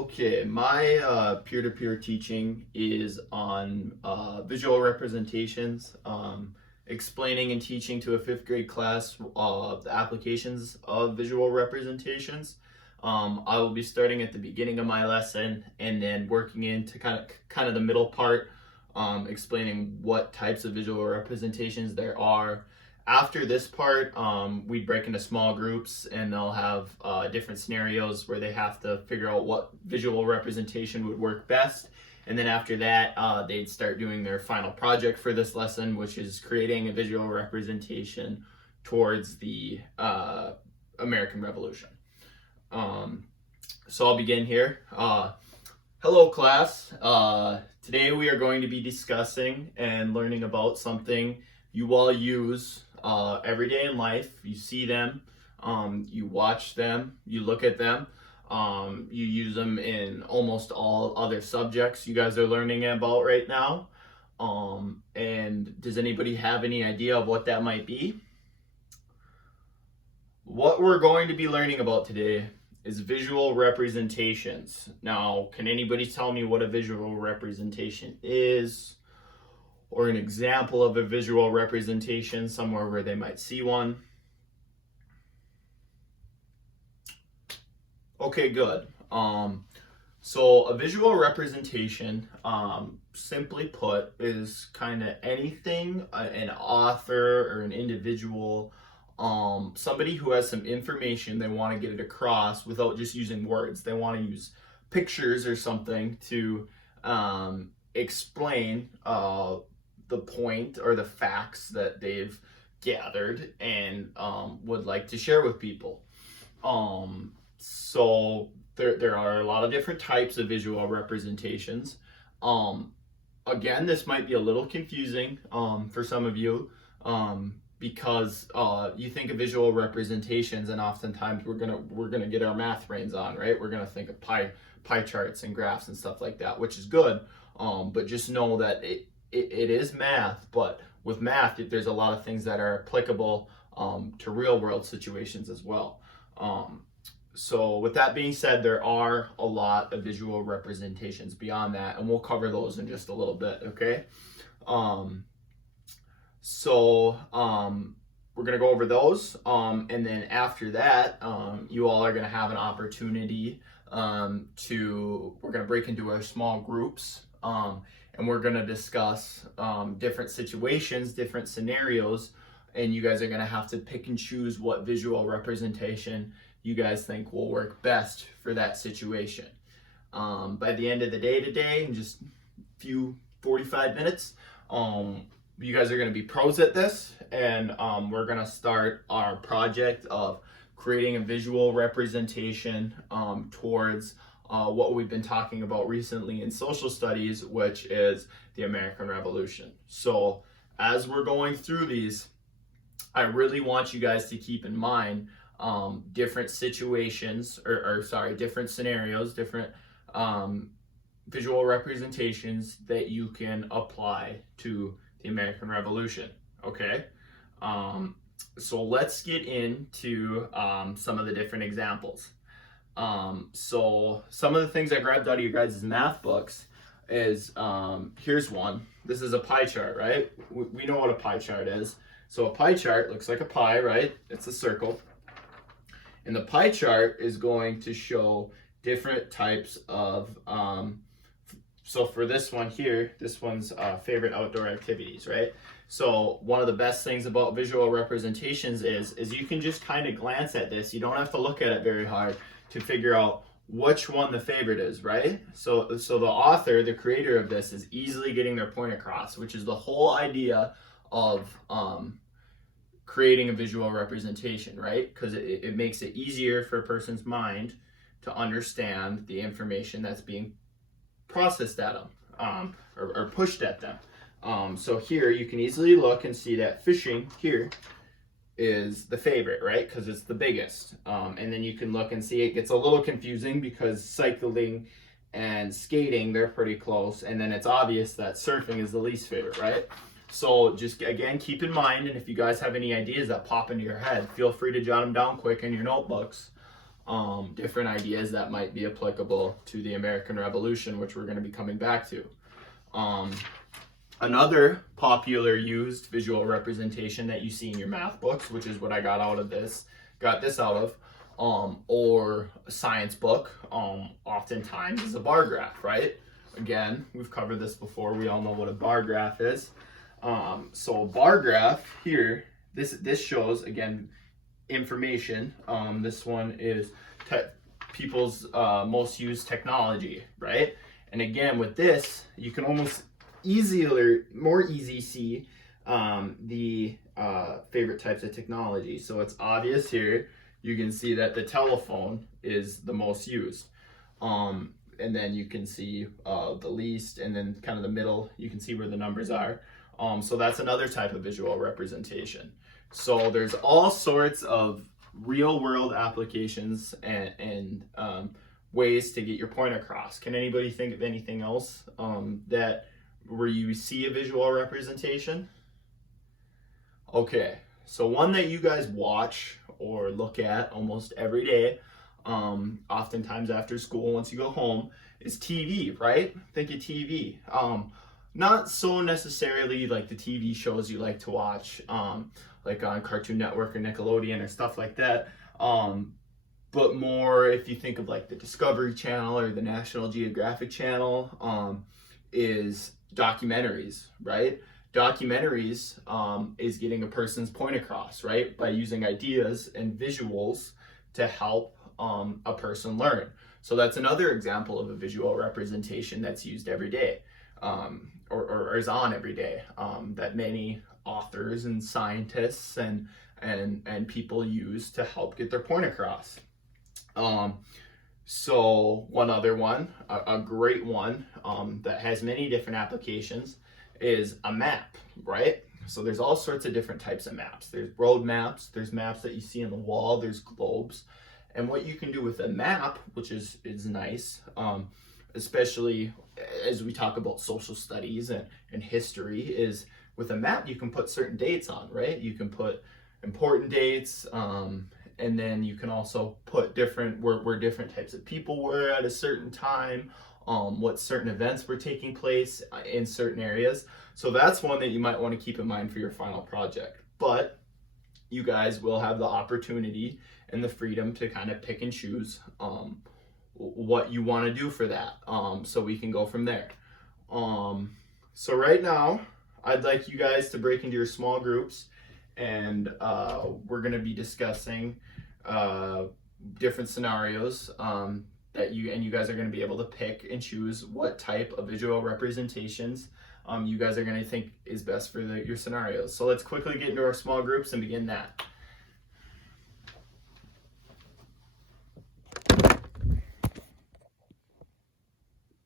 Okay, my peer-to-peer teaching is on visual representations, explaining and teaching to a fifth grade class the applications of visual representations. I will be starting at the beginning of my lesson and then working into kind of the middle part, explaining what types of visual representations there are. After this part, we break into small groups and they'll have different scenarios where they have to figure out what visual representation would work best. And then after that, they'd start doing their final project for this lesson, which is creating a visual representation towards the American Revolution. So I'll begin here. Hello, class. Today we are going to be discussing and learning about something you all use every day in life. You see them, you watch them, you look at them, you use them in almost all other subjects you guys are learning about right now. And does anybody have any idea of what that might be? What we're going to be learning about today is visual representations. Now, can anybody tell me what a visual representation is? Or an example of a visual representation somewhere where they might see one? Okay, good. So a visual representation, simply put, is kind of anything an author or an individual, somebody who has some information they want to get it across without just using words. They want to use pictures or something to explain the point or the facts that they've gathered and would like to share with people. So there are a lot of different types of visual representations. Again, this might be a little confusing for some of you because you think of visual representations and oftentimes we're gonna get our math brains on, right? We're gonna think of pie charts and graphs and stuff like that, which is good. But just know that it is math, but with math, there's a lot of things that are applicable to real world situations as well. So with that being said, there are a lot of visual representations beyond that, and we'll cover those in just a little bit, okay? We're gonna go over those, and then after that, you all are gonna have an opportunity we're gonna break into our small groups, and we're going to discuss different situations, different scenarios, and you guys are going to have to pick and choose what visual representation you guys think will work best for that situation. By the end of the day today, in just a few 45 minutes, you guys are going to be pros at this, and we're going to start our project of creating a visual representation towards what we've been talking about recently in social studies, which is the American Revolution. So as we're going through these, I really want you guys to keep in mind different situations, different scenarios, different visual representations that you can apply to the American Revolution, okay? So let's get into some of the different examples. So some of the things I grabbed out of your guys' math books is, here's one. This is a pie chart, right? We know what a pie chart is. So a pie chart looks like a pie, right? It's a circle. And the pie chart is going to show different types of, so for this one here, this one's favorite outdoor activities, right? So one of the best things about visual representations is you can just kind of glance at this. You don't have to look at it very hard to figure out which one the favorite is, right? So the author, the creator of this, is easily getting their point across, which is the whole idea of creating a visual representation, right? Because it makes it easier for a person's mind to understand the information that's being processed at them or pushed at them. So here you can easily look and see that fishing here is the favorite, right? Because it's the biggest. And then you can look and see it gets a little confusing because cycling and skating, they're pretty close. And then it's obvious that surfing is the least favorite, right? So just, again, keep in mind, and if you guys have any ideas that pop into your head, feel free to jot them down quick in your notebooks. different ideas that might be applicable to the American Revolution, which we're going to be coming back to. Another popular used visual representation that you see in your math books, which is what I got this out of, or a science book, oftentimes is a bar graph, right? Again, we've covered this before. We all know what a bar graph is. So a bar graph here, this shows, again, information. This one is people's most used technology, right? And again, with this, you can almost more easy see the favorite types of technology. So it's obvious here. You can see that the telephone is the most used. And then you can see the least, and then kind of the middle, you can see where the numbers are. So that's another type of visual representation. So there's all sorts of real world applications and ways to get your point across. Can anybody think of anything else that where you see a visual representation? Okay, so one that you guys watch or look at almost every day, oftentimes after school, once you go home, is TV, right? Think of TV. Not so necessarily like the TV shows you like to watch, like on Cartoon Network or Nickelodeon or stuff like that. But more if you think of like the Discovery Channel or the National Geographic Channel, is documentaries, right? Documentaries is getting a person's point across, right? By using ideas and visuals to help a person learn. So that's another example of a visual representation that's used every day, or is on every day, that many authors and scientists and people use to help get their point across. So one other one, a great one that has many different applications is a map, right? So there's all sorts of different types of maps. There's road maps, there's maps that you see on the wall, there's globes. And what you can do with a map, which is nice, especially as we talk about social studies and history, is with a map you can put certain dates on, right? You can put important dates, and then you can also put different where different types of people were at a certain time, what certain events were taking place in certain areas. So that's one that you might want to keep in mind for your final project. But you guys will have the opportunity and the freedom to kind of pick and choose what you want to do for that. So we can go from there. So right now, I'd like you guys to break into your small groups, and we're going to be discussing different scenarios that you guys are going to be able to pick and choose what type of visual representations you guys are going to think is best for your scenarios. So let's quickly get into our small groups and begin that.